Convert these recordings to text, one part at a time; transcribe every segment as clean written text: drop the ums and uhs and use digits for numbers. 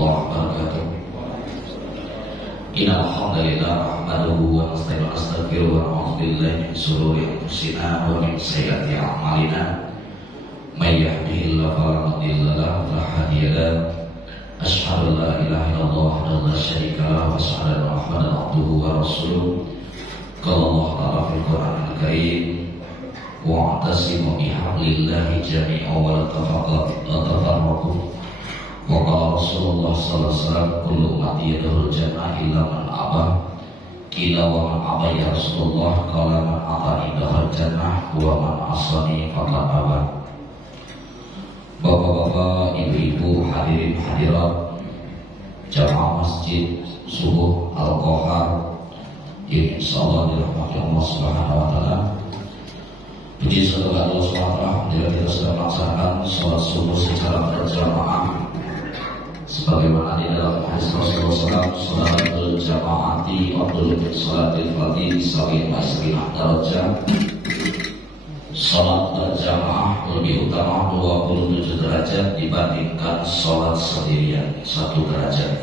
warahmatullahi wabarakatuh. Innal hamdalillah nahmaduhu wa nasta'inu wa nastaghfiruh wa na'udzu billahi min shururi anfusina wa min sayyiati a'malina. May yahdihillahu fala mudilla lahu wa la hadiya lahu. Asyhadu an la ilaha illallah wahdahu la syarika lahu wa asyhadu anna Muhammadan abduhu wa rasuluh. Qala Allah ta'ala fil Qur'anil Karim wa'tasimu bihablillahi jami'an wa la tafarraqu. Wa qala Rasulullah sallallahu alaihi wasallam kullu ummati yadkhulul jannah illa man aba. Qila wa man aba ya Rasulullah? Qala man atani dakhal jannah wa man asani faqad aba. Bapak-bapak, ibu-ibu, hadirin hadirat jamaah masjid subuh Al-Qahar yang insyaallah dirahmati Allah Subhanahu wa taala. Puji syukur Allah Subhanahu wa taala, kita sudah melaksanakan sholat subuh secara berjamaah sebagaimana di dalam hadis Rasulullah SAW, sholatul jamaati afdalu min sholatil fardhi sab'in wa ishrina darajah. Sholat berjamaah lebih utama 27 derajat dibandingkan sholat sendirian 1 derajat.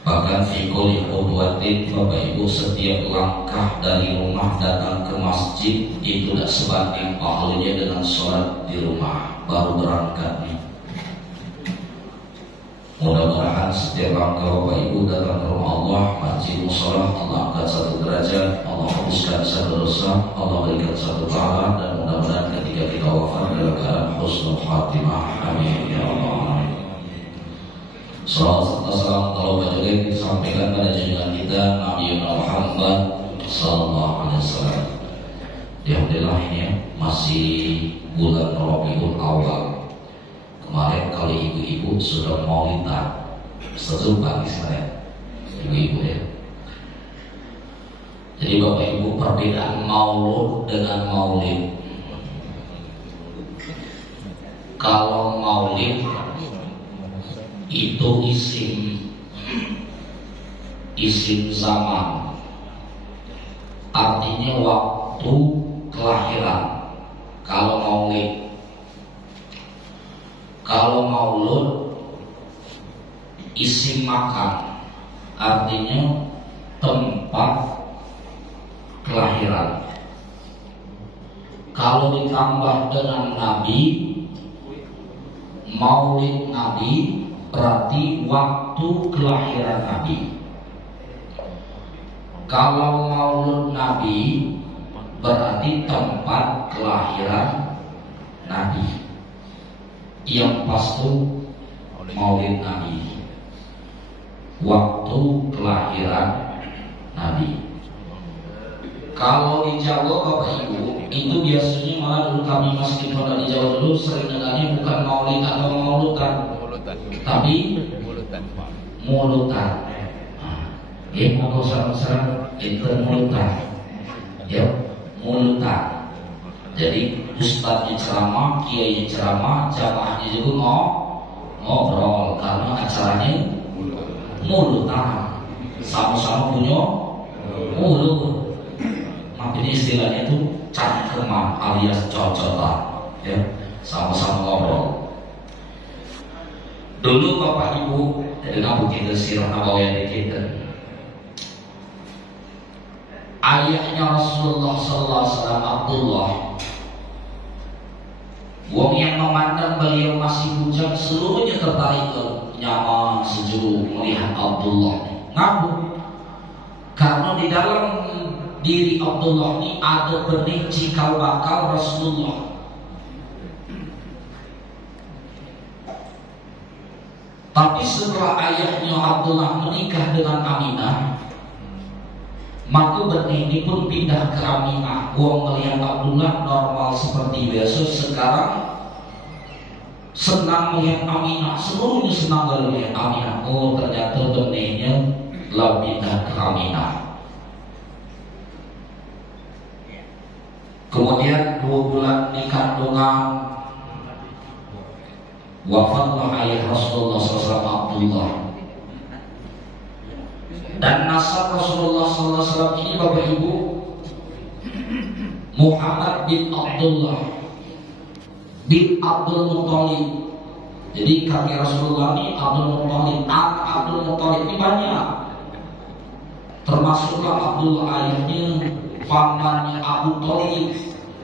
Bahkan fikul ikhwatin, Bapak Ibu, setiap langkah dari rumah datang ke masjid itu tidak sebanding pahalanya dengan sholat di rumah baru berangkat nih. Mudah-mudahan setiap langkah Bapak Ibu datang ke rumah Allah, masjid musholah, Allah angkat 1 derajat, Allah hapuskan 1 dosa, Allah berikan 1 pahala, dan mudah-mudahan ketika kita wafat dalam keadaan husnul khatimah. Amin ya Allah. Salawat serta salam kalau bajukan disampaikan pada junjungan kita Nabi Muhammad sallallahu alaihi wasallam. Alhamdulillah ini ya, masih bulan Rabiul Awal. Kemarin kali ibu-ibu sudah maulidan, sejuk pagi saya, ibu-ibu ya. Jadi Bapak Ibu, perbedaan maulud dengan maulid. Kalau maulid itu isim zaman, artinya waktu kelahiran. Kalau maulid, kalau maulud isim makan, artinya tempat kelahiran. Kalau ditambah dengan Nabi, maulid Nabi berarti waktu kelahiran Nabi. Kalau maulud Nabi berarti tempat kelahiran Nabi. Yang pasti maulid Nabi, waktu kelahiran Nabi. Kalau di Jawa Bapak Ibu, itu biasanya malah dulu kami masih pada di Jawa dulu sering dengarnya bukan maulid atau maulutan, tapi mulutan. Ya, mau sarang-sarang itu mulutan, ya mulutan. Jadi ustadznya ceramah, kiainya ceramah, jamaahnya juga ngobrol karena acaranya mulutan, sama-sama punya mulut. Makanya istilahnya itu cangkeman alias cocotan, ya sama-sama ngobrol. Dulu Bapak Ibu, jadi ngabu kita sirah nabawiyah kita. Ayahnya Rasulullah sallallahu alaihi wasallam Abdullah, wong yang memandang beliau masih bujang seluruhnya tertarik ke nyaman sejuk melihat Abdullah ngabu, karena di dalam diri Abdullah ini ada benih cikal bakal Rasulullah. Tapi setelah ayahnya Abdullah menikah dengan Aminah, maka benih ini pun pindah ke Aminah. Wong melihat Abdullah normal seperti biasa, sekarang senang melihat Aminah, seluruhnya senang melihat Aminah. Oh, ternyata benihnya telah pindah ke Aminah. Kemudian 2 bulan di kandungan, wafatlah ayah Rasulullah SAW Abdullah. Dan nasab Rasulullah SAW ini Bapak Ibu, Muhammad bin Abdullah bin Abdul Muthalib Jadi kakek Rasulullah ini Abdul Muthalib, Abdul Muthalib ini banyak. Termasuklah Abdul ayahnya, pamannya Abu Thalib,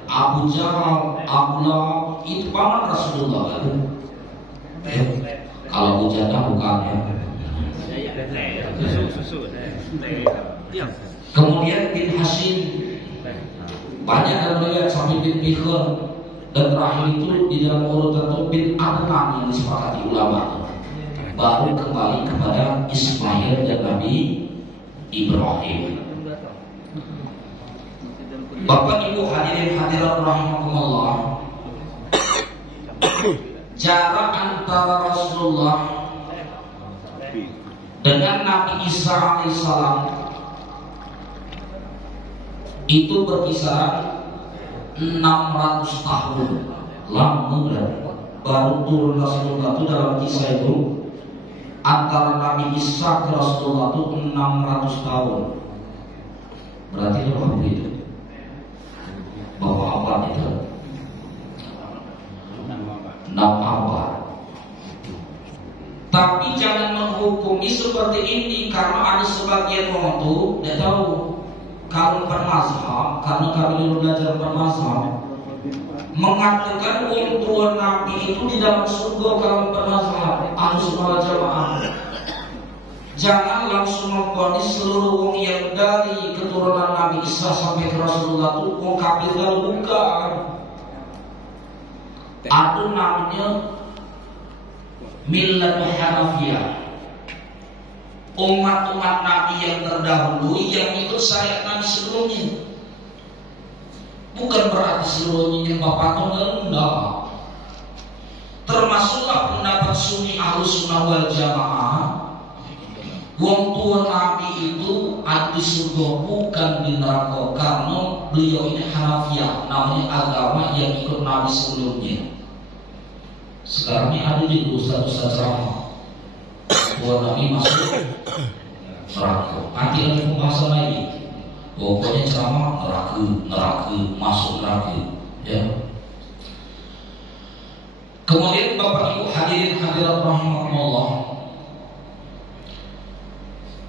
Abu Jahal, Abu Lahab, itu paman Rasulullah kan? Kalau Abu Jahal bukan ya. Kemudian bin Hashim, banyak yang melihat sampai bin Mikhr, dan terakhir itu di dalam urutan itu bin Adnan yang disepakati ulama. Baru kembali kepada Ismail dan Nabi Ibrahim. Bapak Ibu hadirin hadirat rahimakumullah, jarak antara Rasulullah dengan Nabi Isa alaihissalam itu berkisar 600 tahun. Lama baru turun Rasulullah itu dalam kisah itu antara Nabi Isa ke Rasulullah itu 600 tahun. Berarti berapa itu? Bapak apa itu? 6 abad. Tapi jangan menghukumi seperti ini, karena ada sebagian orang tuh tidak tahu. Kalau bermazhab, karena kami dulu belajar bermazhab, mengatakan tua Nabi itu di dalam surga. Kalau bermazhab Ahlussunnah wal Jamaah, jangan langsung memvonis seluruh wong yang dari keturunan Nabi Isa sampai ke Rasulullah itu wong kafir, bukan. Ada namanya Millat Hanafiyah, umat-umat Nabi yang terdahulu yang ikut syariat Nabi sebelumnya. Bukan berarti seluruhnya yang bapak enggak. Termasuklah pendapat Sunni Ahlussunnah wal Jamaah, wong tua Nabi itu ada di surga bukan di neraka, karena beliau ini Hanafiyah, namanya agama yang ikut Nabi sebelumnya. Sekarang ini ada di ustaz-ustaz ceramah, tua Nabi masuk neraka. Nanti ada pembahasan lagi. Pokoknya ceramah neraka, masuk neraka. Ya. Kemudian Bapak Ibu hadirin hadirat rahimakumullah,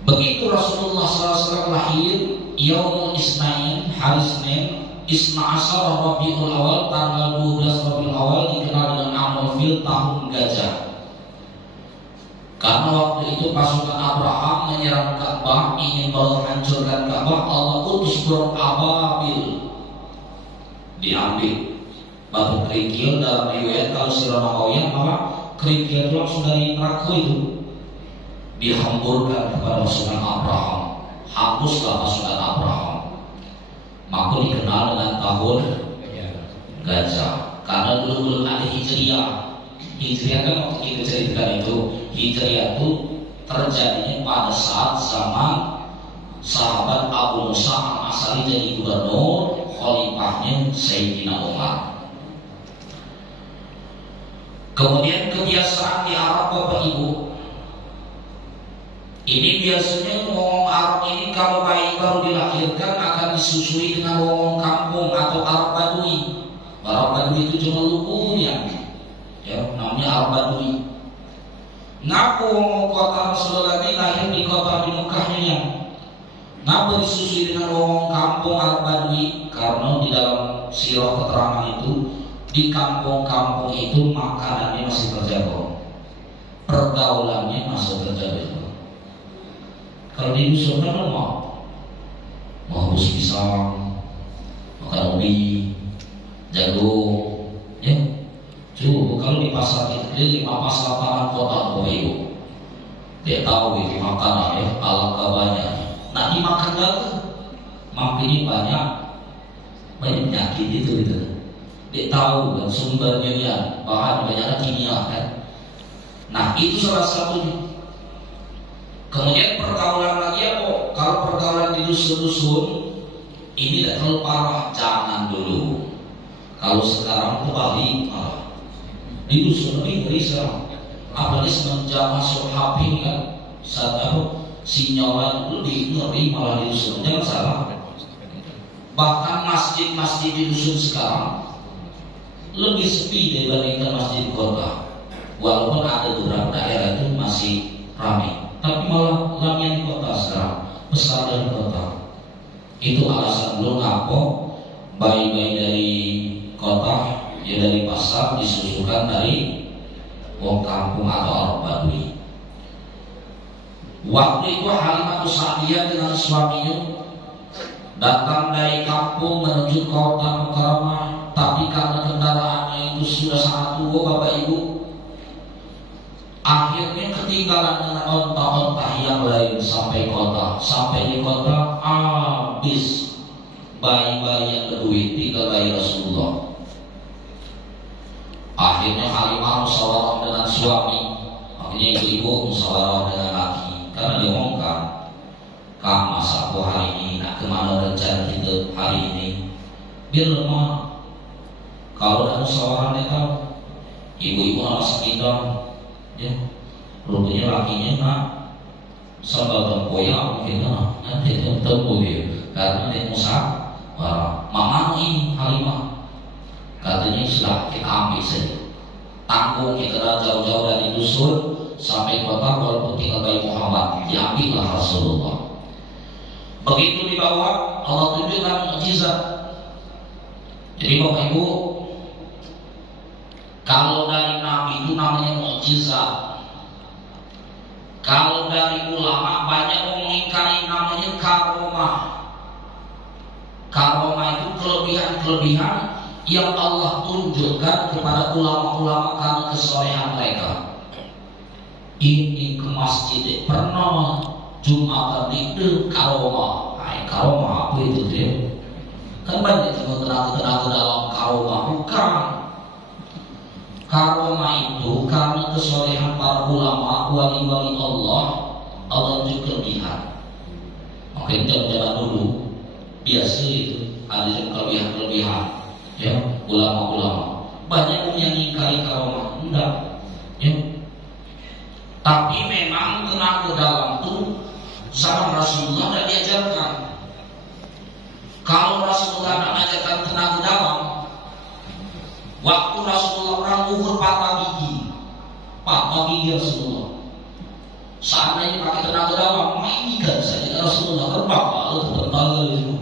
begitu Rasulullah SAW lahir Yaumul Isnain, hari Senin, Isna Asyara Rabiul Awal, tanggal 12 Rabiul Awal, dikenal dengan Amul Fil, tahun gajah. Karena waktu itu pasukan Abraham menyerang Ka'bah, ingin menghancurkan Ka'bah. Allah utus burung ababil, diambil batu kerikil. Dalam riwayat kalau sirah Nabawiyah, maka kerikil itu langsung dari neraka itu dihamburkan kepada pasukan Abraham. Hapuslah pasukan Abraham. Maka dikenal dengan tahun gajah. Karena dulu belum ada Hijriah. Hijriah kan waktu kita ceritakan itu, Hijriah itu terjadinya pada saat zaman sahabat Abu Musa al-Asy'ari jadi gubernur, khalifahnya Sayyidina Umar. Kemudian kebiasaan di Arab Bapak Ibu, ini biasanya ngomong Arab ini kalau bayi baru dilahirkan akan disusui dengan ngomong kampung atau Arab Badui. Arab Badui itu cuma lukunya, ya, namanya Arab Badui. Ngaku ngomong kota Rasulullah ini lahir di kota di Mekahnya yang ngapa disusui dengan ngomong kampung Arab Badui? Karena di dalam sirah keterangan itu, di kampung-kampung itu makanannya masih terjaga, pergaulannya masih terjaga. Kalau di dusun kan mau habis pisang, makan ubi, jagung, ya. Coba kalau di pasar kita keliling pas lapangan kota Bapak Ibu, dia tahu itu makanan ya, alangkah banyak. Nah dimakan gak? Mampirnya banyak penyakit itu gitu. Dia tahu kan sumbernya ya, bahan banyak kimia kan. Nah itu salah satunya. Kemudian pergaulan lagi apa? Kalau pergaulan di dusun-dusun ini tidak terlalu parah, jangan dulu. Kalau sekarang kembali di dusun lebih berisah, apalagi semenjak masuk HP kan, saat apa sinyalan lebih ngeri malah di dusun. Jangan salah. Bahkan masjid-masjid di dusun sekarang lebih sepi dibandingkan masjid di kota. Walaupun ada beberapa daerah itu masih ramai, tapi malah lamian di kota sekarang, besar dari kota. Itu alasan belum apa bayi-bayi dari kota, ya dari pasar disusukan dari wong kampung atau orang Badui. Waktu itu Halimah Sa'diyah dengan suaminya datang dari kampung menuju kota Mukarramah, tapi karena kendaraannya itu sudah sangat tua Bapak Ibu, akhirnya ketinggalan dengan onta-onta yang lain sampai kota. Sampai di kota habis bayi-bayi yang Bedui, tinggal bayi Rasulullah. Akhirnya Halimah musyawarah dengan suami, akhirnya ibu-ibu musyawarah dengan laki, karena dia ngomongkan, Kang, masa aku hari ini nak kemana rencana kita hari ini? Biar lemah. Kalau ada musyawarah mereka, ibu-ibu nak sekidang, ya, rupanya lakinya nak sambal tempoyak mungkin nanti tempo dia, karena dia musyawarah. Mama ini Halimah katanya sudah kita ambil saja, tanggung kita jauh-jauh dari dusun sampai kota, walaupun tinggal bayi Muhammad, diambillah Rasulullah. Begitu dibawa, Allah tunjukkan mukjizat. Jadi Bapak Ibu, kalau dari Nabi itu namanya mukjizat. Kalau dari ulama banyak mengingkari namanya karomah. Karomah itu kelebihan-kelebihan yang Allah tunjukkan kepada ulama-ulama karena kesolehan mereka. Ini ke masjid pernah Jumatan itu karomah. Karomah apa itu dia? Kan banyak juga tenaga-tenaga dalam karomah. Bukan. Karomah itu karena kesolehan para ulama, wali-wali Allah, Allah juga lihat. Mungkin zaman dulu biasa itu ada kelebihan-kelebihan. Ya, ulama-ulama banyak yang mengingkari karomah, enggak, ya. Tapi memang tenaga dalam itu zaman Rasulullah tidak diajarkan. Kalau Rasulullah tidak mengajarkan tenaga dalam, waktu Rasulullah perang Uhud patah gigi Rasulullah. Seandainya pakai tenaga dalam, mainkan saja Rasulullah terbang lalu terbang itu.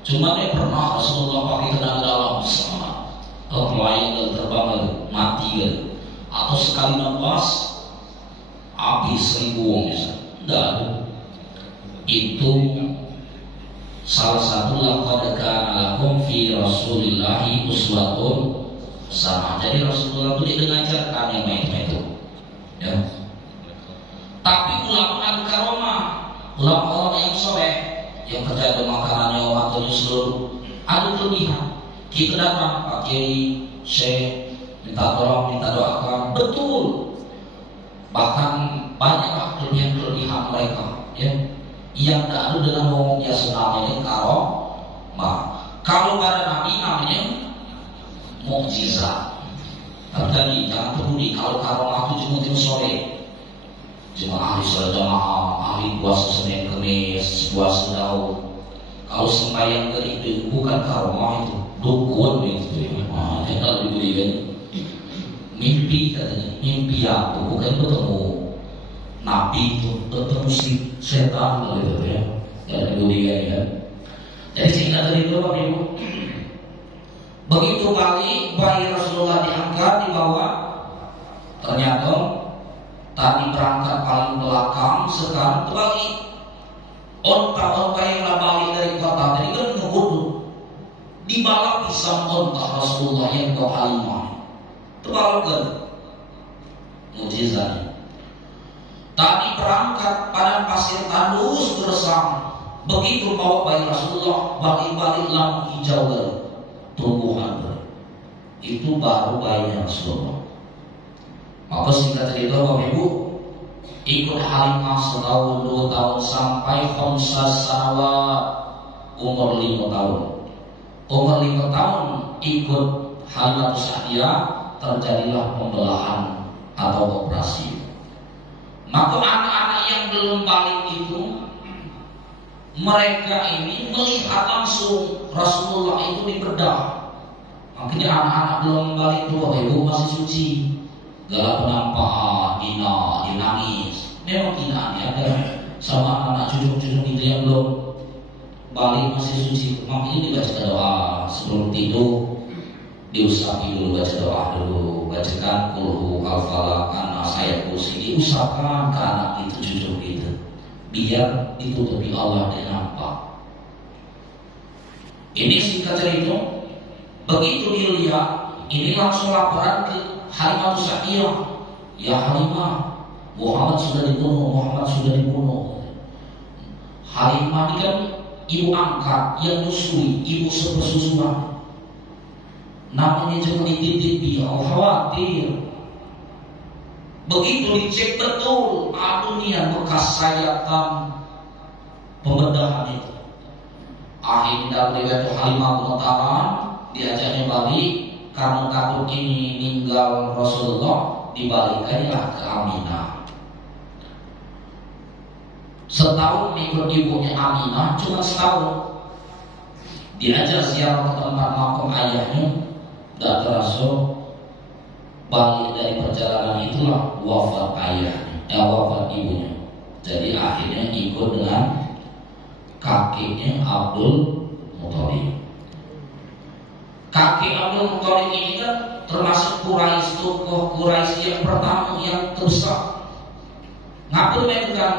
Cuma dia pernah Rasulullah pakai tenaga dalam sama melayang terbang mati kan, atau sekali nafas habis 1000 wong bisa. Tidak ada. Itu salah satu laqad kana lakum fi Rasulillahi uswatun hasanah. Jadi Rasulullah itu diajarkan yang itu. Ya. Tapi ulama ada karomah, ulama yang soleh yang kerja di makanannya waktunya seluruh ada kelebihan. Kita datang Pak Kiai, Syekh, minta tolong, minta doakan, betul. Bahkan banyak kelebihan mereka, ya, yang tidak ada dengan ngomong biasa namanya karomah. Kalau pada Nabi namanya mukjizat. Tapi tadi jangan peduli kalau karomah itu cuma sore, cuma ahli sholat jamaah, ahli puasa Senin Kemis, puasa Daud. Kalau sembahyang itu bukan karomah, itu dukun itu. Jangan diberikan mimpi, katanya mimpi aku bukan bertemu Nabi, itu bertemu si setan gitu ya. Jangan diberikan ya. Jadi singkat dari itu Bapak Ibu, begitu kali bayi Rasulullah diangkat dibawa, ternyata tadi berangkat paling belakang, sekarang terbalik. Onta-onta yang balik dari kota tadi kan ngebut, dibalap pisang onta Rasulullah yang ke Halimah, terbalik kan mukjizatnya. Tadi berangkat padang pasir tandus bersama, begitu bawa bayi Rasulullah balik-balik lampu hijau kan tumbuhan, itu baru bayinya Rasulullah. Maka singkat cerita Bapak Ibu, ikut Halimah setahun 2 tahun sampai khamsas sanawat, umur 5 tahun. Umur 5 tahun ikut Halimah Sa'diyah, terjadilah pembelahan atau operasi. Maka anak-anak yang belum balik itu, mereka ini melihat langsung Rasulullah itu dibedah. Makanya anak-anak belum balik itu Bapak Ibu masih suci. galak penampak dinangis. Memang tidak ada sama anak cucu-cucu itu yang belum balik masih suci. Makanya dibaca doa sebelum tidur, diusapi dulu baca doa dulu, bacakan kulhu al-falaq anas ayat kursi, diusahakan ke anak itu cucu itu biar ditutupi Allah dan nampak. Ini singkat cerita. Begitu dilihat, ini langsung laporan ke Halimah Sa'diyah. Ya Halimah, Muhammad sudah dibunuh. Halimah ini kan ibu angkat yang nyusui, ibu sepersusuan. Namanya cuma dititipi, khawatir. Begitu dicek betul, niat bekas sayatan pembedahan itu. Akhirnya dari Halimah gemetaran, diajaknya balik karena takut ini meninggal Rasulullah, dibalikannya ke Aminah. Setahun mengikut ibunya Aminah, cuma setahun. Diajak ziarah ke tempat makam ayahnya, tidak terasa balik dari perjalanan itulah wafat ayahnya, wafat ibunya. Jadi akhirnya ikut dengan kakeknya Abdul Muthalib. Kakek Abdul Muthalib ini kan termasuk Quraisy, tokoh Quraisy yang pertama yang terbesar. Ngapain mereka kan?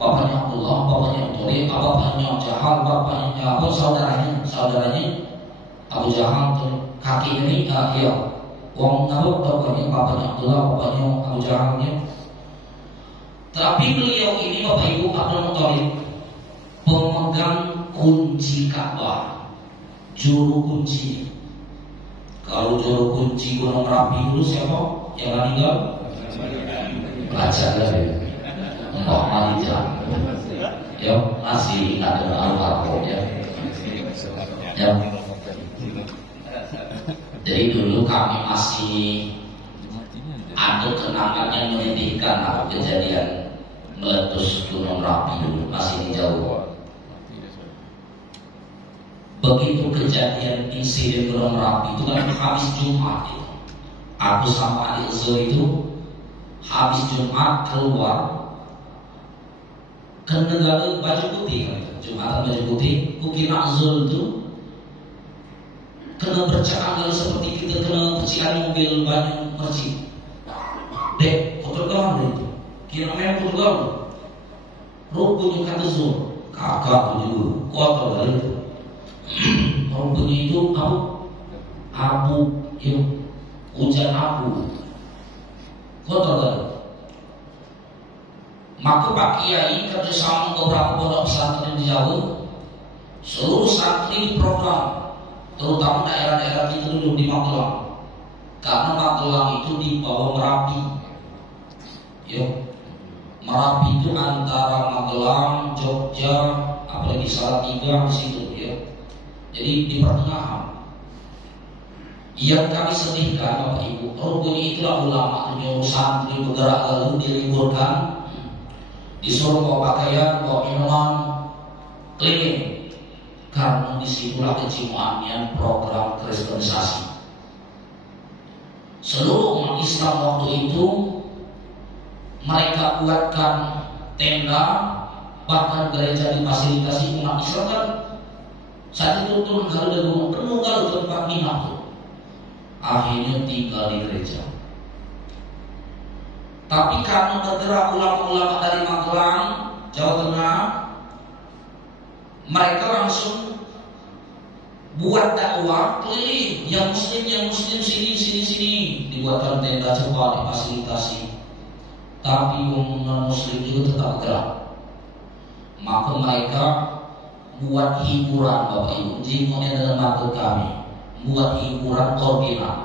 Bapaknya Abdullah, bapaknya Muthalib, bapaknya Jahal, bapaknya saudaranya Abu Jahal, kakek ini wong ngaruh bapaknya Abdullah, bapaknya Abu Jahalnya. Tapi beliau ini bapak ibu Abdul Muthalib pemegang kunci Ka'bah, juru kunci. Kalau juru kunci Gunung Merapi dulu siapa yang meninggal? Raja kan? Mbak Marija. Ya masih ingat dengan almarhum ya. Jadi dulu kami masih ada kenangan yang menyedihkan kejadian meletus Gunung Merapi dulu, masih di Jawa. Begitu kejadian insiden Gunung Merapi itu kan habis Jumat itu. Aku sama adik Zo itu habis Jumat keluar ke negara baju putih kan itu. Jumatan baju putih, kukira Zul itu kena bercakap seperti kita kena percikan mobil banyak mercik. Dek, kotor kawan itu. Kira memang kotor kawan. Rupanya kata Zul, kakak juga kotor dari itu. Rupanya itu abu, hujan abu, kotor dari. Maka Pak Kiai kerjasama beberapa pondok pesantren di Jawa, seluruh santri diprogram, terutama daerah-daerah kita dulu di Magelang, karena Magelang itu di bawah Merapi. Merapi itu antara Magelang, Jogja, apalagi Salatiga di situ ya. Jadi di pertengahan. Yang kami sedihkan Bapak Ibu, rupanya itulah ulama nyuruh santri bergerak lalu diliburkan, disuruh bawa pakaian, bawa minuman, keliling. Karena disitulah kejiwaannya program kristenisasi. Seluruh umat Islam waktu itu mereka buatkan tenda, bahkan gereja difasilitasi umat Islam kan. Saat itu turun kalau dari gunung penuh kalau tempat minat tuh. Akhirnya tinggal di gereja. Tapi karena bergerak ulama-ulama dari Magelang, Jawa Tengah, mereka langsung buat dakwah keliling, yang muslim sini, dibuatkan tenda cepat, difasilitasi. Tapi yang non muslim juga tetap bergerak. Maka mereka buat hiburan Bapak Ibu, jingkongnya dalam maksud kami, buat hiburan ordinal.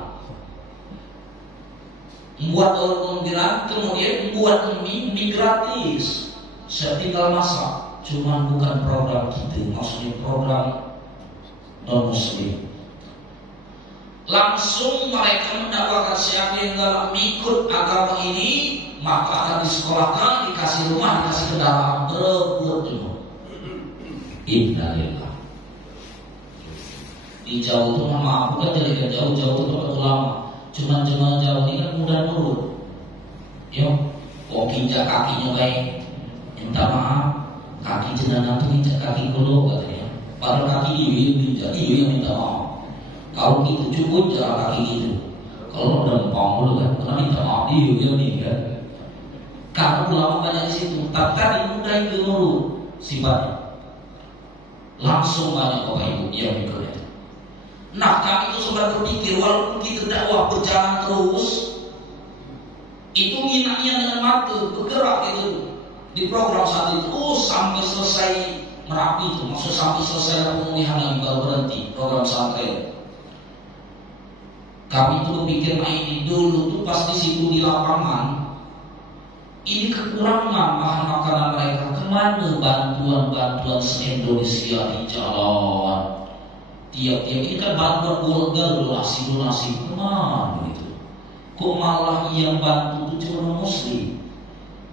Buat ordinal, kemudian buat mie gratis, setinggal masak. Cuman bukan program kita, maksudnya program non muslim. Langsung mereka mendakwakan siapa yang dalam ikut agama ini, maka akan disekolahkan, dikasih rumah, dikasih kendaraan, berebut dulu. Innalillah. Di Jawa itu nama aku kan jadi jauh-jauh itu tempat ulama. Cuman jemaah Jawa ini kan mudah nurut. Yo, kok injak kakinya baik, minta maaf, kaki jenazah tuh injak kaki kulo katanya. Padahal kaki injak, yang minta maaf. Kalau gitu cukup jalan kaki gitu. Kalau udah empang dulu kan, karena minta maaf dia nih kan. Karena ulama banyak di situ, tapi tadi mudah itu dulu sifatnya. Langsung banyak bapak ibu yang ikut itu. Nah kami itu sempat berpikir, walaupun kita dakwah berjalan terus, itu minatnya dengan mata bergerak itu di program saat itu sampai selesai Merapi itu, maksud sampai selesai pemulihan lagi baru berhenti program santri. Kami itu berpikir, nah ini dulu tuh pas di situ di lapangan, ini kekurangan bahan makanan mereka, kemana bantuan-bantuan se-Indonesia di jalan tiap-tiap ini kan bantuan golgar, donasi kemana gitu. Kok malah yang bantu itu cuma muslim.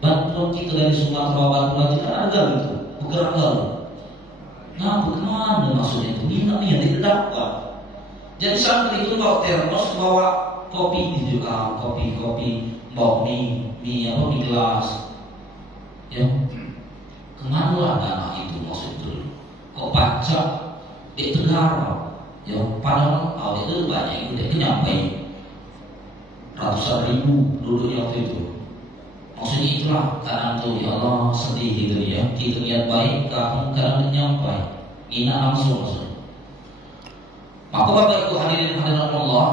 Bantuan kita dari Sumatera Barat aja kan ada gitu, bergerak lalu. Nah bagaimana maksudnya itu? Minatnya tidak dapat. Jadi santri itu bawa termos, bawa kopi juga, kopi, bawa mie gelas. Ya, kemana lah dana itu maksudnya? Kok pajak di negara? Ya, padahal awal itu banyak itu dia nyampe ratusan ribu duduknya waktu itu. Maksudnya itulah karena itu ya Allah sedih gitu ya. Kita niat baik, kamu kadang nyampe, ina langsung maksudnya. Maka Bapak Ibu hadirin Allah,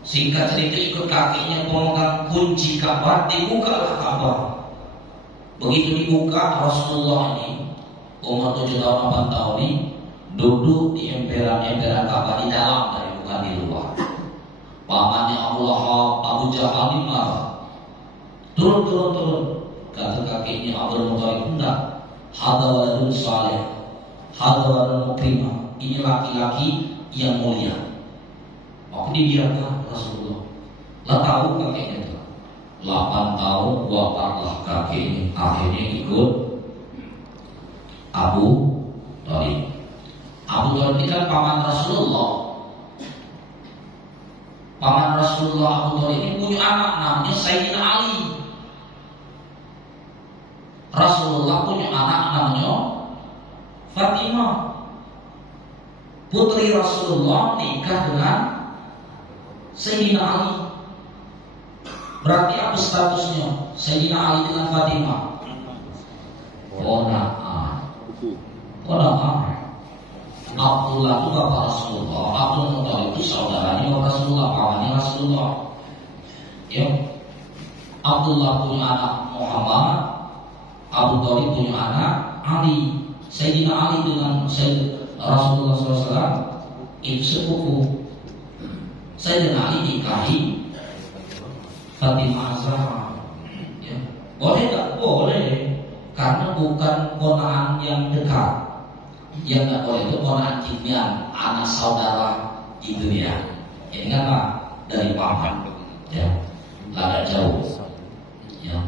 singkat cerita ikut kakinya pemegang kunci Ka'bah, dibukalah Ka'bah. Begitu dibuka, Rasulullah ini umur 7 tahun 8 tahun ini duduk di emperan Ka'bah di dalam dari bukan di luar. Pamannya Abu Lahab, Abu Jahal marah. Turun. Kata kakeknya Abdul Muthalib, enggak. Hadza waladun saleh, hadza waladun mukrimah. Ini laki-laki yang mulia. Maka dibiarkan Rasulullah. Lah tahu kakeknya itu 8 tahun wafatlah kakeknya. Akhirnya ikut Abu Thalib. Abu Thalib ini kan paman Rasulullah. Paman Rasulullah Abu Thalib ini punya anak namanya Sayyidina Ali. Rasulullah punya anak namanya Fatimah. Putri Rasulullah nikah dengan Sayyidina Ali. Berarti apa statusnya Sayyidina Ali dengan Fatimah? Ponakan. Abdullah itu bapak Rasulullah, Abdul Muthalib itu saudaranya bapak Rasulullah, pamannya Rasulullah. Ya. Abdullah punya anak Muhammad, Abu Thalib punya anak Ali. Sayyidina Ali dengan Rasulullah SAW itu sepupu. Sayyidina Ali nikahi Fatimah Zahra. Ya. Boleh tak? Boleh. Karena bukan ponakan yang dekat. Yang nggak boleh itu ponakan titian, anak saudara itu dia. Ini kan Pak dari paman. Ya. Agak jauh. Ya.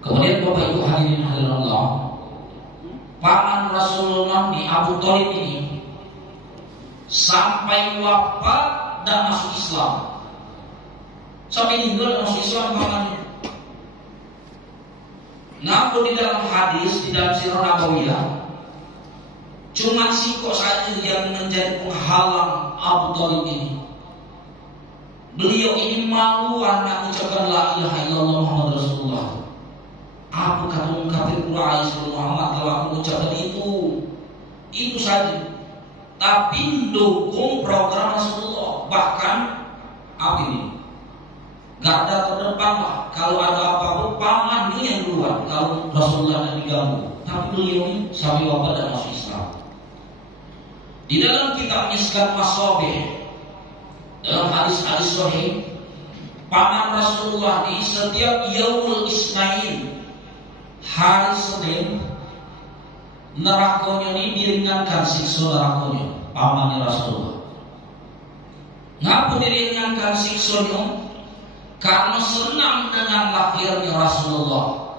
Kemudian Bapak Ibu hadirin Allah, paman Rasulullah di Abu Thalib ini sampai wafat dan masuk Islam. Sampai meninggal dan masuk Islam pamannya. Namun di dalam hadis, di dalam Sirah Nabawiyah, cuma siko saja yang menjadi penghalang Abu Thalib ini. Beliau ini malu anak mengucapkan la ilaha illallah Muhammad Rasulullah. Apa kata kafir Quraisy Muhammad telah mengucapkan itu saja. Tapi dukung program Rasulullah. Bahkan apa ini? Garda terdepan lah. Kalau ada apa-apa paman ini yang duluan. Kalau Rasulullah yang diganggu. Tapi beliau ini sampai wafat dan masuk Islam. Di dalam kitab Miskat Masabih, dalam hadis-hadis sahih, paman Rasulullah di setiap Yaumul Isnain, hari Senin, nerakanya ini diringankan siksa nerakanya, pamannya Rasulullah. Ngapa diringankan siksanya? Karena senang dengan lahirnya Rasulullah.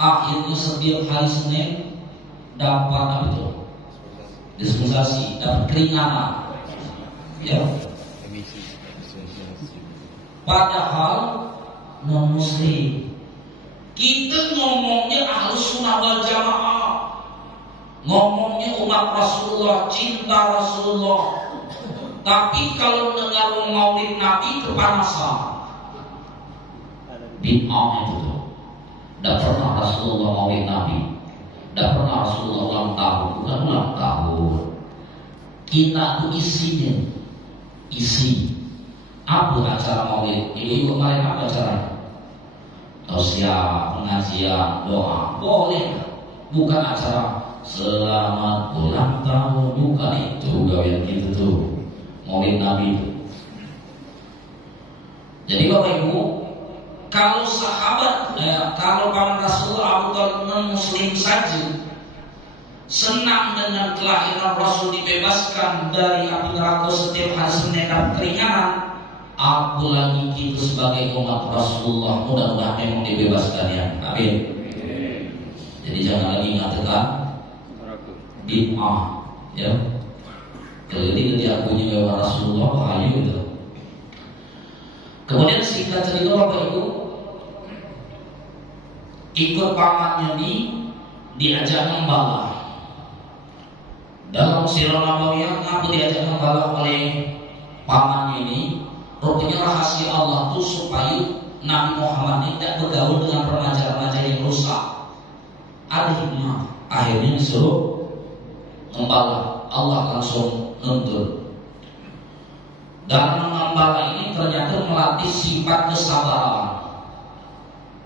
Akhirnya setiap hari Senin dapat apa itu? Dispensasi, dapat keringanan. Ya. padahal non muslim. Kita ngomongnya Ahlus Sunnah wal Jamaah, ngomongnya umat Rasulullah, cinta Rasulullah. Tapi kalau dengar maulid Nabi kepanasan. Bid'ah itu. Tidak pernah Rasulullah maulid Nabi, tidak pernah Rasulullah ulang tahun. Bukan ulang tahun. Kita itu isinya, isi. Apa acara maulid? Ibu kemarin apa acaranya? Tausiah, pengajian, doa, boleh. Bukan acara selamat ulang tahun, bukan itu gawean gitu tuh. Maulid Nabi itu. Jadi Bapak Ibu, kalau sahabat, kalau paman Rasulullah Abu Thalib non muslim saja senang dengan kelahiran Rasul dibebaskan dari api neraka setiap hari Senin dan keringanan, apalagi kita sebagai umat Rasulullah mudah-mudahan memang dibebaskan ya. Amin. Jadi jangan lagi mengatakan bid'ah ya. Jadi diakunya bahwa Rasulullah bahaya gitu. Kemudian singkat cerita Bapak Ibu, ikut pamannya diajak membalah. Dalam sirah Nabawiyah ngaku diajak membalah oleh pamannya ini. Rupanya rahasia Allah itu supaya Nabi Muhammad ini tidak bergaul dengan remaja-remaja yang rusak. Ada hikmah. Akhirnya disuruh membalah. Allah langsung nuntut. Dan membalah ini ternyata melatih sifat kesabaran.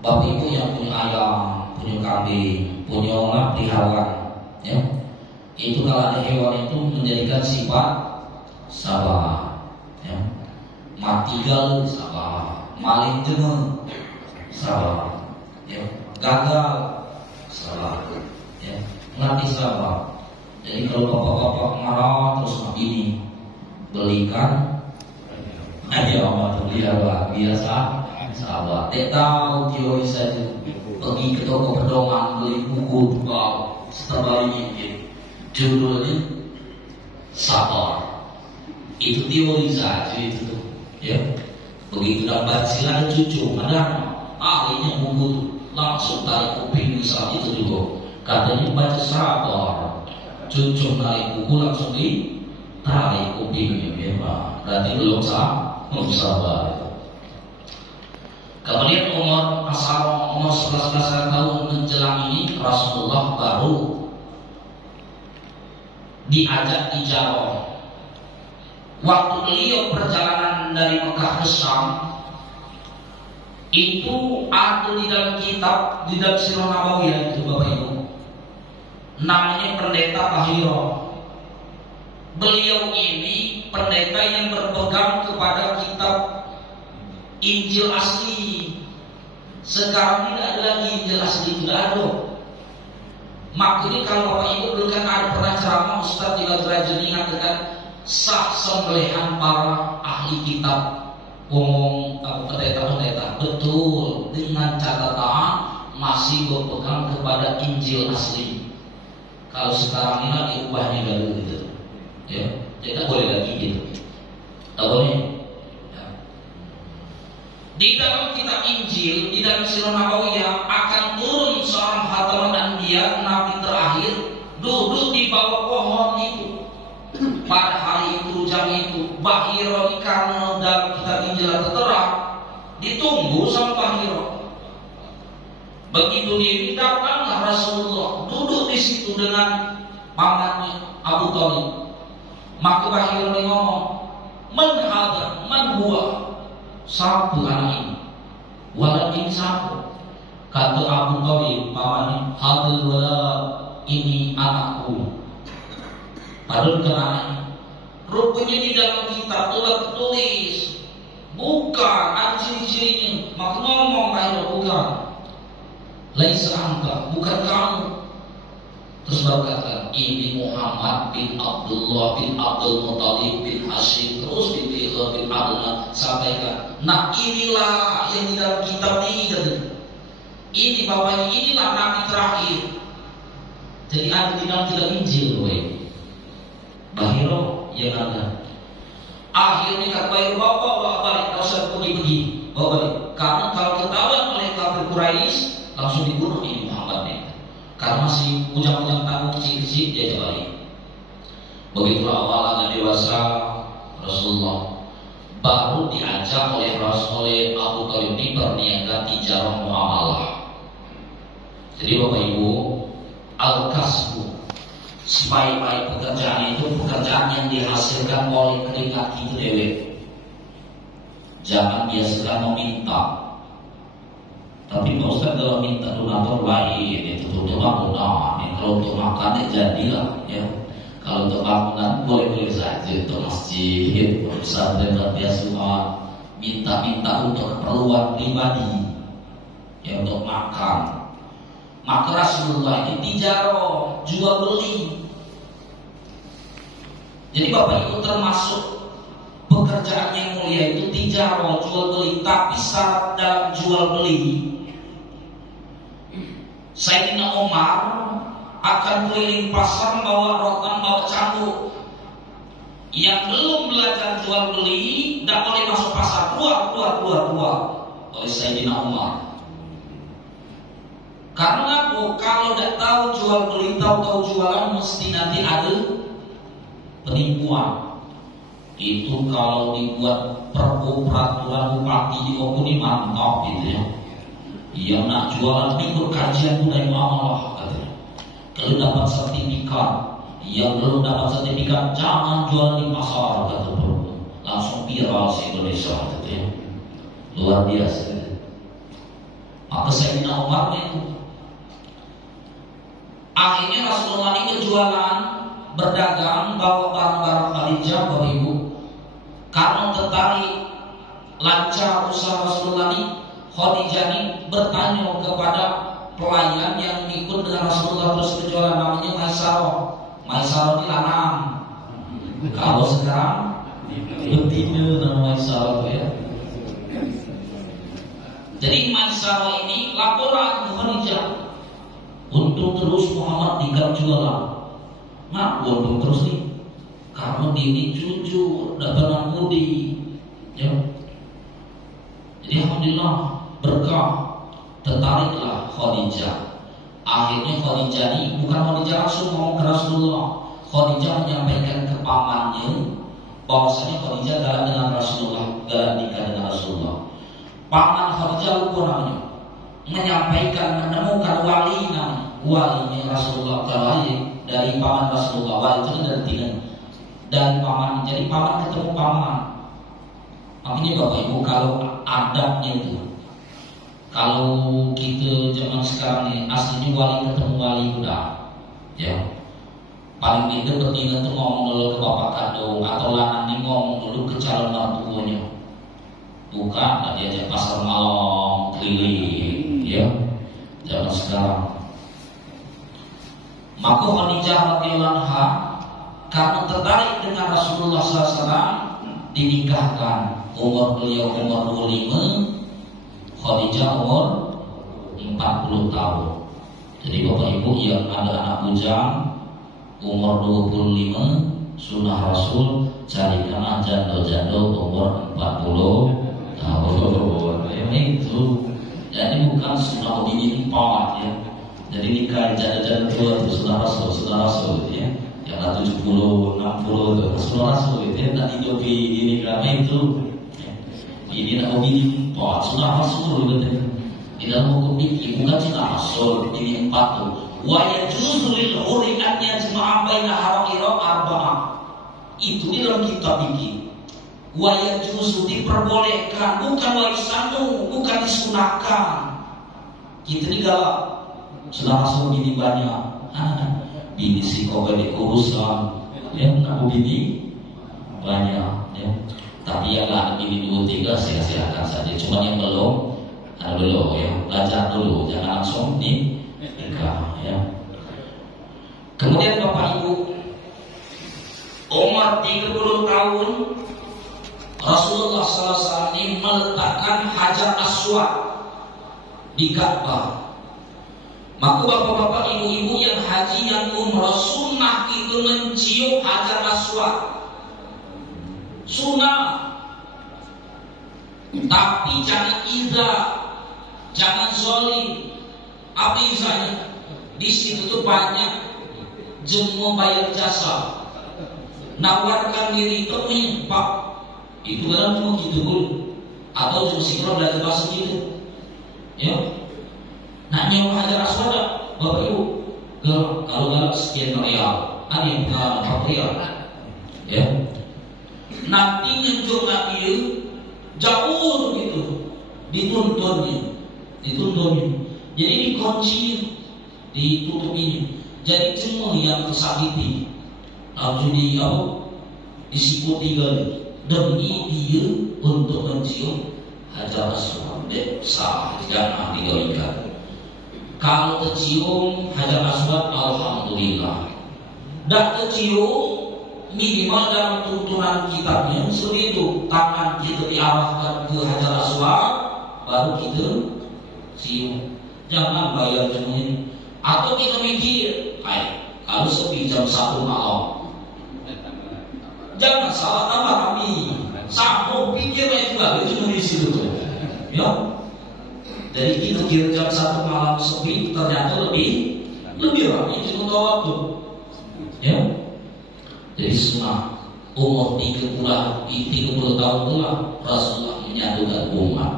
Bapak Ibu yang punya ayam, punya kambing, punya peliharaan, ya, itu kalau ada hewan itu menjadikan sifat sabar. Ya. Mati gal sabar, maling jema sabar, ya. Gagal sabar, ya. Melatih sabar. Jadi kalau bapak-bapak marah terus ini belikan ayam atau pelihara biasa sabar. Tidak tahu teori saja pergi ke toko pedoman beli buku setelah ini judulnya sabar. Itu teori saja itu. Ya, begitu dapat silakan cucu, ada ahlinya buku langsung tarik kuping misalnya itu juga katanya baca sabar, cucu narik buku langsung ditarik kupingnya, ya Pak. Berarti belum sabar. Kemudian umur 11 tahun menjelang ini Rasulullah baru diajak ijarah. Waktu beliau perjalanan dari Mekah ke Syam, itu ada di dalam kitab, di dalam Sirah Nabawiyah itu Bapak Ibu, namanya pendeta Bahiro. Beliau ini pendeta yang berpegang kepada kitab Injil asli. Sekarang tidak ada lagi Injil asli, tidak ada. Makanya kalau Bapak Ibu dulu kan ada pernah ceramah Ustaz di Rajani mengatakan sah sembelihan para ahli kitab, ngomong pendeta-pendeta, betul, dengan catatan masih berpegang kepada Injil asli. Kalau sekarang ini diubahnya dulu gitu, ya, tidak boleh lagi gitu, tak boleh. Ya. Di dalam kitab Injil, di dalam Sirah Nabawiyah akan turun seorang khataman anbiya, nabi terakhir, duduk di bawah pohon itu. Pada hari itu, jam itu, Bahiro karena dalam kitab Injil tertera, ditunggu sama Bahiro. Begitu diri datanglah Rasulullah, duduk di situ dengan pamannya Abu Thalib. Maka Bahiro ngomong, "Man hadza, man huwa?" Siapa anak ini? Walad ini siapa? Kata Abu Thalib, pamannya, "Hadzal walad, ini anakku." Padahal kenanya, rupanya di dalam kitab telah tertulis, bukan, ada ciri-cirinya. Maka ngomong Bahiro, bukan. Laisa anta, bukan kamu. Terus baru katakan, ini Muhammad bin Abdullah bin Abdul Muttalib bin Hashim. Terus bin Adnan sampaikan, nah inilah yang di dalam kitab ini. Ini bapaknya, inilah nabi terakhir. Jadi ada di dalam kitab Injil, Bahiro yang ada. Akhirnya kata Bahiro, bapak balik, tak usah pergi-pergi. Karena kalau ketahuan oleh kafir Quraisy langsung dibunuh ini Muhammad nih. Karena masih ujang-ujang tanggung kecil-kecil dia balik. Begitulah awalnya dewasa Rasulullah baru diajak oleh Abu Thalib ini berniaga tijarah muamalah. Jadi Bapak Ibu, al-kasbu sebaik-baik pekerjaan itu pekerjaan yang dihasilkan oleh keringat itu dewe. Jangan biasakan meminta. Tapi Pak Ustaz kalau minta donatur lain itu tutup bangunan. Kalau untuk makan jadilah ya. Kalau untuk bangunan boleh-boleh saja untuk masjid, pesantren biasa semua minta-minta untuk keperluan pribadi ya untuk makan. Maka Rasulullah ini tijarah, jual beli. Jadi Bapak Ibu termasuk pekerjaan yang mulia itu tijarah, jual beli, tapi syarat dalam jual beli. Sayyidina Umar akan keliling pasar bawa rotan, bawa cambuk. Yang belum belajar jual beli tidak boleh masuk pasar, keluar oleh Sayyidina Umar. Karena kalau tidak tahu jual beli, tahu jualan mesti nanti ada penipuan. Itu kalau dibuat peraturan bupati di Okuni mantap gitu ya. Yang nak jualan ikut kajian budaya muamalah katanya. Kalau dapat sertifikat, yang belum dapat sertifikat jangan jual di pasar kata Prabowo. Langsung viral se Indonesia gitu ya. Luar biasa gitu. Maka Sayyidina Umar itu akhirnya Rasulullah ini berjualan, berdagang, bawa barang-barang Khadijah Bapak Ibu. Karena tertarik lancar usaha Rasulullah ini, Khadijah ini bertanya kepada pelayan yang ikut dengan Rasulullah terus berjualan, namanya Maisarah. Maisarah ini lanang. Kalau sekarang betina nama Maisarah ya. Jadi Maisarah ini laporan ke Khadijah, untung terus Muhammad tinggal jualan. Nah, untung terus nih. Karena dia ini jujur, tidak pernah mudi. Ya. Jadi alhamdulillah berkah, tertariklah Khadijah. Akhirnya Khadijah ini bukan Khadijah langsung ngomong ke Rasulullah. Khadijah menyampaikan ke pamannya bahwasanya Khadijah gagal dengan Rasulullah, gagal nikah dengan Rasulullah. Paman Khadijah lupa namanya, menyampaikan menemukan walinya Rasulullah dari paman Rasulullah. Wali itu dari tidak dari paman. Jadi paman ketemu paman. Makanya Bapak Ibu kalau adabnya itu, kalau kita zaman sekarang ini aslinya wali ketemu wali udah ya. Paling tidak betina tuh ngomong dulu ke bapak kandung atau lanang ini ngomong dulu ke calon mertuanya. Bukan diajak pasar malam keliling ya zaman sekarang. Maka Khadijah radhiyallahu anha karena tertarik dengan Rasulullah SAW dinikahkan. Umur beliau umur 25, Khadijah umur 40 tahun. Jadi Bapak Ibu yang ada anak bujang umur 25, sunnah Rasul carikanlah janda-janda umur 40 tahun. Itu jadi bukan sunnah bini 4 ya. Jadi nikah janda-janda tua itu sunnah Rasul ya. Yang 70, 60 itu sunnah Rasul itu ya. Nanti dobi ini kami itu ini nak bini 4 sunnah Rasul betul. Tidak mau kubik bukan sunnah Rasul ini 4 tuh. Wa yajuzu lil huri an yajma'a baina hara'ira arba'ah. Itu di dalam kitab ini. Wa yajuzu diperbolehkan, bukan wa yusanu, bukan disunahkan. Kita ini galak. Sudah Rasul bini banyak. Bini si kau balik urusan. Ya, nak bini banyak ya. Tapi yang lah bini 2-3 sia-siakan saja. Cuma yang belum dulu ya, belajar dulu, jangan langsung nikah ya. Kemudian Bapak Ibu, umur 30 tahun Rasulullah SAW ini meletakkan Hajar Aswad di Ka'bah. Maka bapak-bapak, ibu-ibu yang haji, yang umrah, sunnah itu mencium Hajar Aswad. Sunnah. Tapi jangan iza, jangan zolim. Apa izanya? Di situ tuh banyak jemu bayar jasa, nawarkan diri temuin Pak. Itu kadang cuma gitu dulu, atau cuma sikro belajar bahasa gitu. Ya, nak nyewa hajar aswada, Bapak Ibu. Kalau galak sekian real, ada yang pengalaman 4 real. Ya, nanti ngejuk dia jauh gitu, dituntunnya. Jadi dikunci, ditutupinya. Jadi semua yang tersakiti harus disiputi demi dia untuk mencium hajar aswad. Sah, jangan digolikan. Kalau tercium hajar aswad, alhamdulillah. Dan tercium minimal dalam tuntunan kitabnya seperti itu. Tangan kita diarahkan ke hajar aswad, baru kita cium. Jangan bayar jemuin. Atau kita mikir, kalau sepi jam 1 malam, jangan salah tambah kami. Sama pikir juga itu di situ. Ya. Jadi kita kira jam 1 malam sepi, ternyata lebih ramai cuma waktu. Ya. Jadi sunnah umur 30 tahun telah Rasulullah menyatukan umat.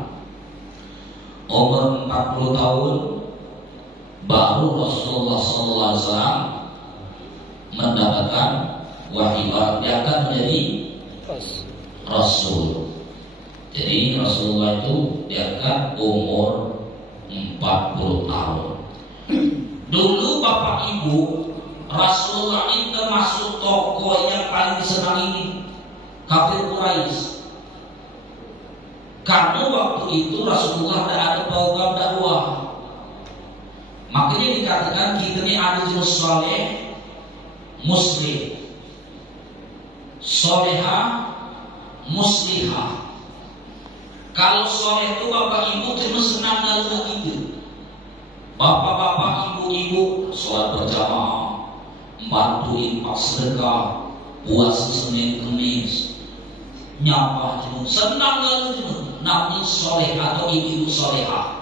Umur 40 tahun baru Rasulullah SAW mendapatkan wahyu, dia akan menjadi Rasul. Jadi Rasulullah itu diangkat umur 40 tahun. Dulu Bapak Ibu, Rasulullah ini termasuk tokoh yang paling disenangi ini kafir Quraisy. Karena waktu itu Rasulullah tidak ada program dakwah. Makanya dikatakan kita ini ada jenis soleh, muslim, soleha, muslihah. Kalau soleh itu Bapak Ibu cuma senang lalu gitu. Bapak-bapak, ibu-ibu sholat berjamaah, bantu infak sedekah, puasa Senin Kemis, nyapa cuma senang lalu cuma. Namanya soleh atau ibu-ibu solehah.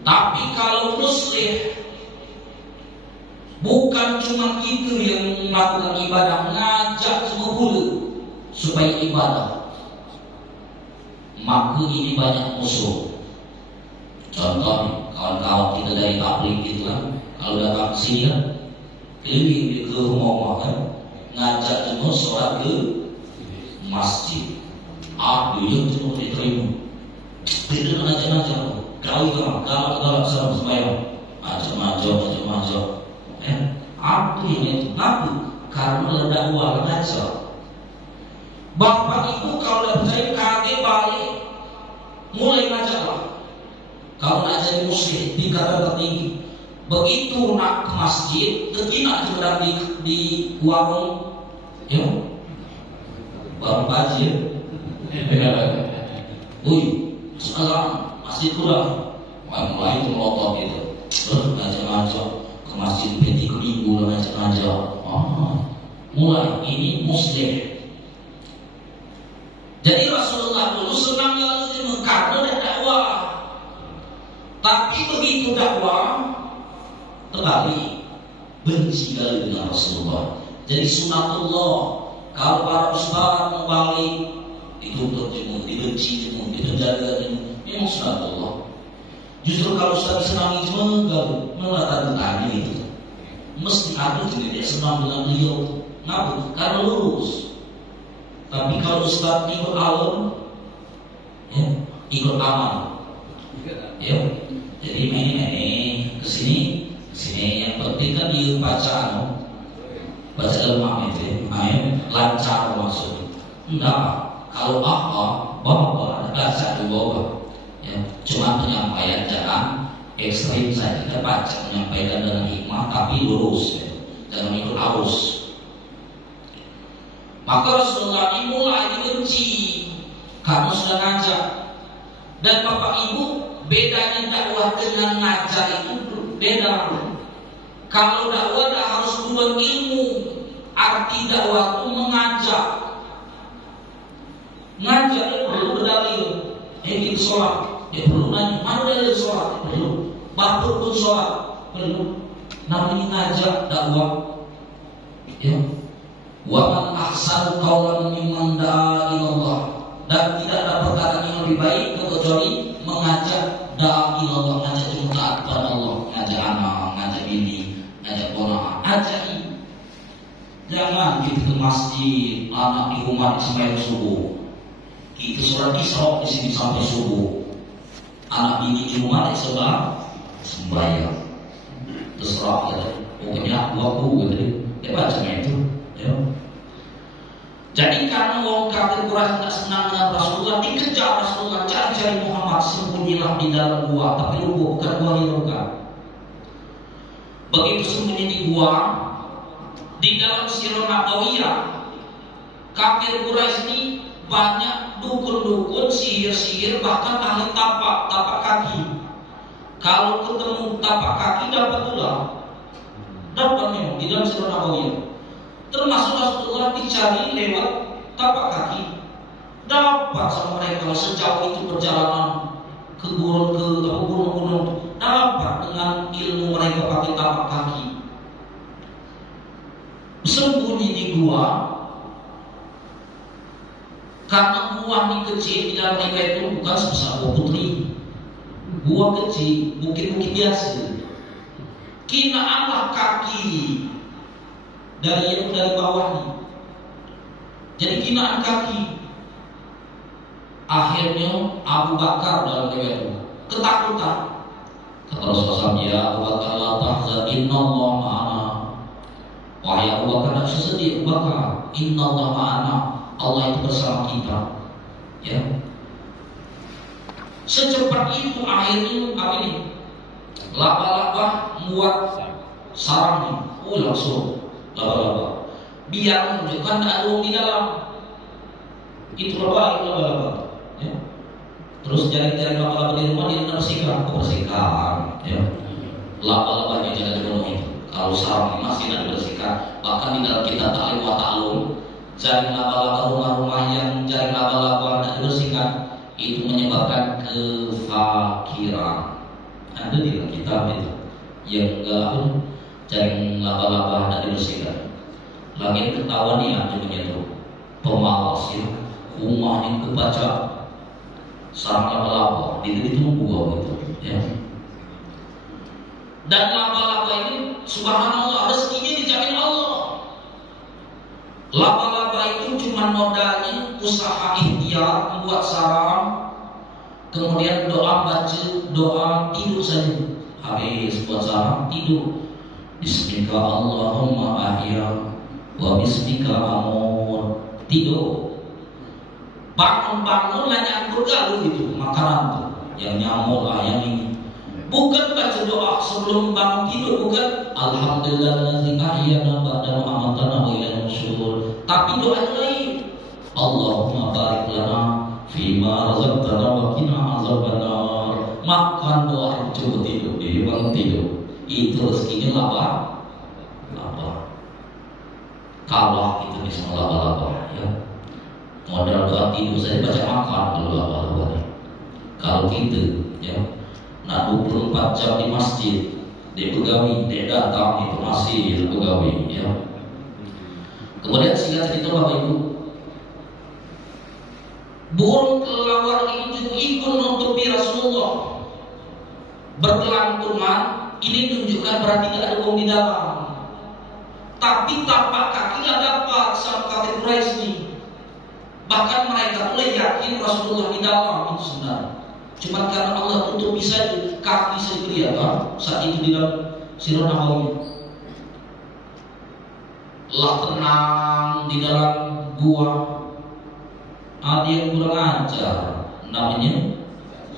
Tapi kalau muslim, bukan cuma itu yang melakukan ibadah, ngajak semua pula supaya ibadah. Maka ini banyak musuh. Contoh, kawan-kawan kita dari tabligh gitu kan, kalau datang ke sini kan, keliling ke rumah kan, ngajak semua sholat ke masjid. Ada yang semua diterima. Tidak ngajak-ngajak. Kau itu galak sama sembahyang, macam-macam. Apa ini? Apa? Karena ada uang ngajak. Bapak Ibu kalau dah percaya kaget balik, mulai ngajaklah. Kalau nak jadi muslim tingkatan tertinggi, begitu nak ke masjid, ketika sedang di warung, ya, warung kaji. Sekarang masjid kurang, mulai itu melotot gitu. Terus ngajak-ngajak ke masjid peti minggu lah ngajak-ngajak. Mulai ini muslim. Jadi Rasulullah dulu senang lalu karena ada dakwah. Tapi begitu dakwah terbalik, benci kali dengan Rasulullah. Jadi sunatullah, kalau para ustaz mau balik dituntut jemu, dibenci jemu, dipenjara jemu, memang sunatullah. Justru kalau ustaz disenangi jemu, malah tadi itu mesti ada juga dia senang dengan beliau. Ngapa? Karena lurus. Tapi kalau ustaz ikut alam, ya, ikut amal, ya. Jadi ini kesini yang penting kan dia baca lemah itu, lancar maksudnya. Enggak, kalau bapak baca di bawah, ya, cuma penyampaian jangan ekstrim saja. Kita baca menyampaikan dengan hikmah tapi lurus, ya. Jangan ikut arus. Maka Rasulullah ini mulai dibenci karena sudah ngajak. Dan Bapak Ibu, bedanya dakwah dengan ngajar itu beda. Kalau dakwah dah harus keluar ilmu, arti dakwah itu mengajak. Ngajak dia perlu berdalil. Kita sholat, dia perlu nanya, mana dalil sholat? Perlu. Bapur pun sholat, perlu. Namanya ngajak dakwah. Ya. Wa man ahsanu qawlan mimman da'a ilallah. Dan tidak ada perkataan yang lebih baik kecuali mengajak da'a ilallah, ngajak taat kepada Allah, ngajak anak, ngajak bini, ngajak ponakan, ajaki. Jangan kita ke masjid, anak di rumah sembahyang subuh. Kita sholat isya di sini sampai subuh. Anak bini di rumah sembahyang. Terserah ya. Pokoknya aku gitu. Dia bacanya itu. Ya. Jadi karena orang kafir Quraisy tidak senang dengan Rasulullah, dikejar Rasulullah, cari-cari Muhammad, sembunyilah di dalam gua, tapi lu bukan gua bukan. Begitu sembunyi di gua, di dalam Sirah Nabawiyah, kafir Quraisy ini banyak dukun-dukun, sihir-sihir, bahkan ahli tapak kaki. Kalau ketemu tapak kaki dapat tulang, dapat memang di dalam Sirah Nabawiyah. Termasuk Rasulullah dicari lewat tapak kaki. Dapat sama mereka sejauh itu perjalanan ke gunung-gunung. Dapat dengan ilmu mereka pakai tapak kaki. Sembunyi di gua. Karena gua ini kecil, di dalam mereka itu bukan sebesar gua putri. Gua kecil, bukit-bukit biasa. Kinaanlah kaki dari bawah nih. Jadi kinaan kaki. Akhirnya Abu Bakar dalam riwayat itu ketakutan. Kata Rasulullah, ya Abu Bakar, la tahzan, innallaha ma'ana. Wahai Abu Bakar, tidak sesedih Abu Bakar, innallaha ma'ana. Allah itu bersama kita. Ya. Secepat itu akhirnya apa ini? Laba-laba muat sarangnya. Langsung laba-laba. Biar menunjukkan tak ada di dalam. Itu laba-laba. Ya. Terus jari-jari laba-laba di rumah dia bersihkan, ya. Laba-labanya jangan dibunuh itu. Kalau sarang masih tidak dibersihkan, bahkan di dalam kitab Ta'lim wa Ta'lum, jari laba-laba rumah-rumah yang jari laba-laba tidak dibersihkan itu menyebabkan kefakiran. Ada di dalam kitab itu yang enggak jari laba-laba tidak dibersihkan. Lagi ketahuan nih namanya itu pemalas ya. Rumahnya kebaca sarang laba-laba itu membuah gitu ya. Dan laba-laba ini subhanallah rezekinya dijamin Allah. Laba-laba itu cuma modalnya usaha ikhtiar membuat sarang, kemudian baca doa tidur saja. Habis buat sarang tidur. Bismika Allahumma ahya wa bismika amut. Tidur. Bangun-bangun hanya bergaul itu makanan tuh. Yang nyamuk lah yang ini. Bukan baca doa sebelum bangun tidur, bukan alhamdulillahillazi ahyana ba'da ma amatana wa ilaihi nusyur. Tapi doa lain. Allahumma barik lana fima razaqtana wa qina azabannar. Makan doa coba tidur, dia bangun tidur. Itu rezekinya laba. Kalah itu bisa laba-laba ya. Modal doa tidur saya baca makan kalau laba-laba. Kalau gitu ya. Nah 24 jam di masjid dia pegawai, dia datang itu masih pegawai ya. Kemudian singkat cerita Bapak Ibu, burung kelelawar ini juga ikut menutupi Rasulullah bergelantungan. Ini tunjukkan berarti tidak ada orang di dalam. Tapi tapak kaki tidak dapat sama kafir Quraisy ini. Bahkan mereka mulai yakin Rasulullah di dalam itu sebenarnya. Cuma karena Allah tutupi saja kaki saya kelihatan saat itu di dalam Sirah Nabawiyah. Lah tenang di dalam gua. Ada yang kurang ajar, namanya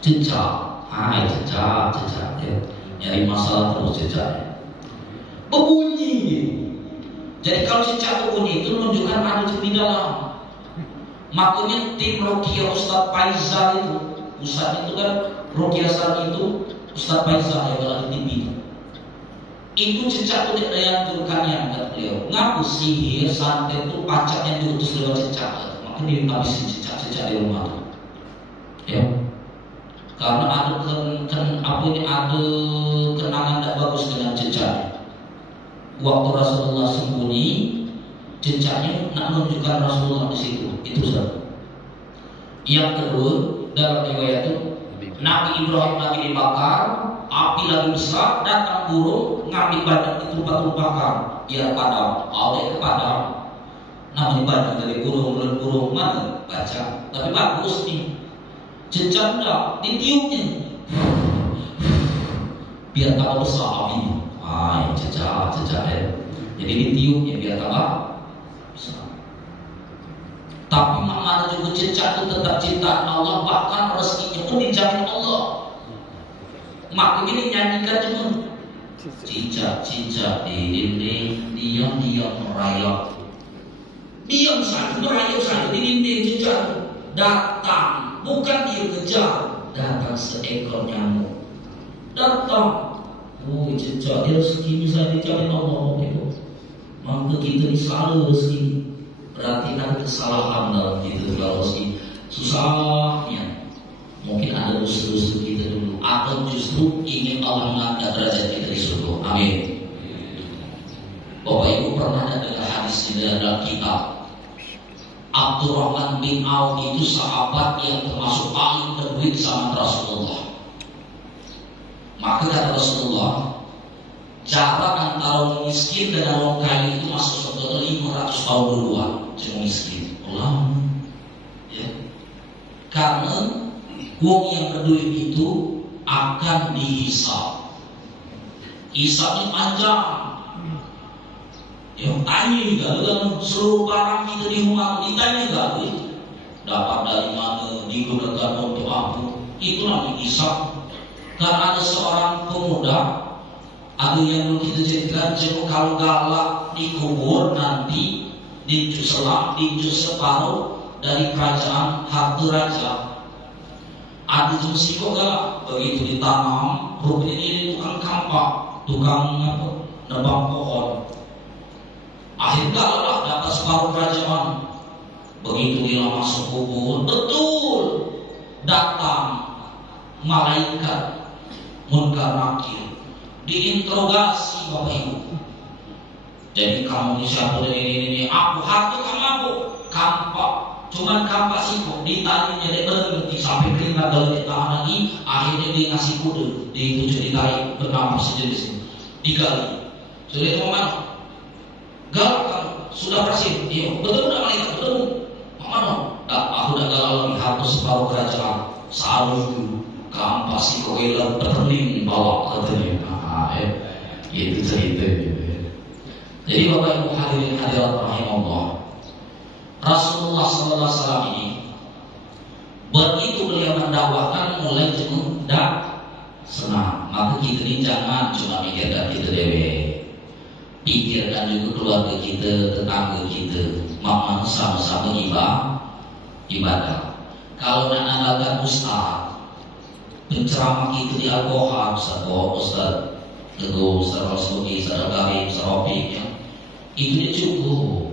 jejak. Jejak ya. Nyari masalah terus jejak. Berbunyi. Jadi kalau jejak berbunyi itu menunjukkan ada di dalam. Makanya tim Ruqyah Ustaz Faizal itu, Ustaz itu kan Ruqyah Sar itu Ustaz Faizal yang berada di TV. Itu cecak itu yang dianjurkannya kata beliau. Ngaku sihir santet itu pacak yang diutus lewat cecak. maka dia habisin cicak-cicak di rumah tuh. Ya. Karena ada ada kenangan tidak bagus dengan cicak. Waktu Rasulullah sembunyi, cicaknya nak menunjukkan Rasulullah di situ. Itu satu. Yang kedua, dalam riwayat itu Nabi Ibrahim lagi dibakar, api lagi besar, datang burung ngambil badan itu bakar, biar padam, awet ke padam. Namanya badan dari burung mana baca, tapi bagus nih. Cecak enggak, ditiupnya, biar tambah besar apinya. Cecak ya. Jadi ditiupnya biar tambah besar. Tapi makna juga cecak itu tetap cinta Allah, bahkan rezekinya pun dijamin Allah. Makanya dinyanyikan juga cicak-cicak di dinding, diam-diam merayap. Diam saja, merayap saja di dinding cicak. Datang, bukan dia kejar, datang seekor nyamuk. Datang, cicak dia rezeki bisa dijamin Allah. Maka kita ini selalu rezeki. Berarti ada kesalahan dalam kita kalau susahnya. Mungkin ada dosa-dosa kita dulu, atau justru ingin Allah mengangkat derajat kita di surga. Amin. Bapak Ibu pernah dengar hadis ini dalam kitab. Abdurrahman bin Auf itu sahabat yang termasuk paling berduit sama Rasulullah. Maka kata Rasulullah, jarak antara orang miskin dan orang kaya itu masuk surga 500 tahun duluan. Cuma miskin, Allah. Ya. Karena wong yang berduit itu akan dihisab. Hisabnya panjang. Yang tanya juga dengan seluruh barang kita di rumah ditanya juga, dapat dari mana, digunakan untuk apa? Itu namanya hisab. Karena ada seorang pemuda, ada yang kita ceritakan, kalau galak dikubur nanti diinjak separuh dari kerajaan harta raja. Ada jenis kok galak, begitu ditanam, rupanya ini tukang kampak, tukang nebang pohon. Akhirnya lah dapat separuh kerajaan. Begitu dia masuk kubur, betul datang malaikat munkar nakir, diinterogasi Bapak Ibu. Jadi kamu ini siapa ini? Aku harta kamu aku kampak. Cuman kampak sih kok ditanya jadi berhenti sampai keringat kalau ditahan lagi. Akhirnya dia ngasih kode, ditunjuk ditarik bernama sejenis digali. Sudah itu mana? Galak kamu sudah berhasil. Iya betul tidak malaikat betul. Mana? Aku udah galau lagi harta separuh kerajaan. Selalu kampak sih kok hilang bertanding bawa katanya. Itu cerita gitu. Jadi Bapak Ibu hadirin hadirat rahimahullah, Rasulullah SAW ini begitu beliau mendakwahkan mulai jenuh dan senang. Maka kita ini jangan cuma mikirkan kita dewe, pikirkan juga keluarga kita, tetangga kita, mama sama-sama ibadah. Kalau nak nalakan ustaz, penceramah kita di Al-Qohar, Ustaz Teguh, Ustaz Rasuki, Ustaz Al-Karim, Ustaz Rafiq, ya. Itu dia cukup.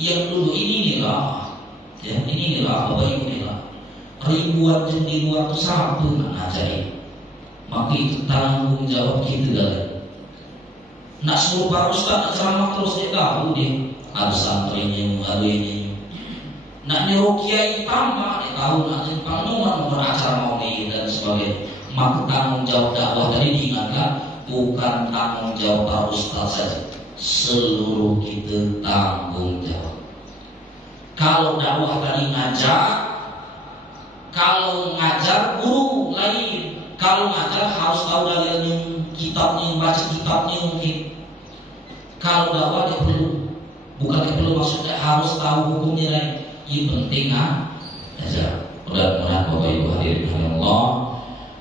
Yang dulu inilah Bapak Ibu inilah ribuan di luar itu satu nak ngajari. Maka itu tanggung jawab kita kali. Nak suruh para ustaz nak ceramah terus dia tahu dia ada santrinya, ada ini. Nak nyuruh kiai tambah dia tahu nak nomor acara maulid dan sebagainya. Maka tanggung jawab dakwah tadi diingatkan bukan tanggung jawab para ustaz saja. Seluruh kita tanggung jawab. Kalau dakwah tadi kalau ngajar guru lain. Kalau ngajar harus tahu dalilnya, kitabnya, baca kitabnya mungkin. Kalau dakwah dia perlu, bukan dia perlu maksudnya harus tahu hukumnya lain. Yang penting aja. Mudah-mudahan Bapak Ibu hadirin Allah,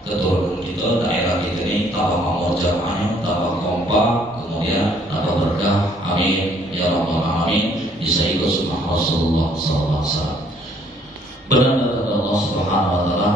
keturunan kita, daerah kita ini tambah makmur jamaahnya, tambah kompak, kemudian tambah berkah. Amin ya rabbal alamin. Bisa ikut sunnah Rasulullah SAW. Benar-benar Allah Subhanahu wa taala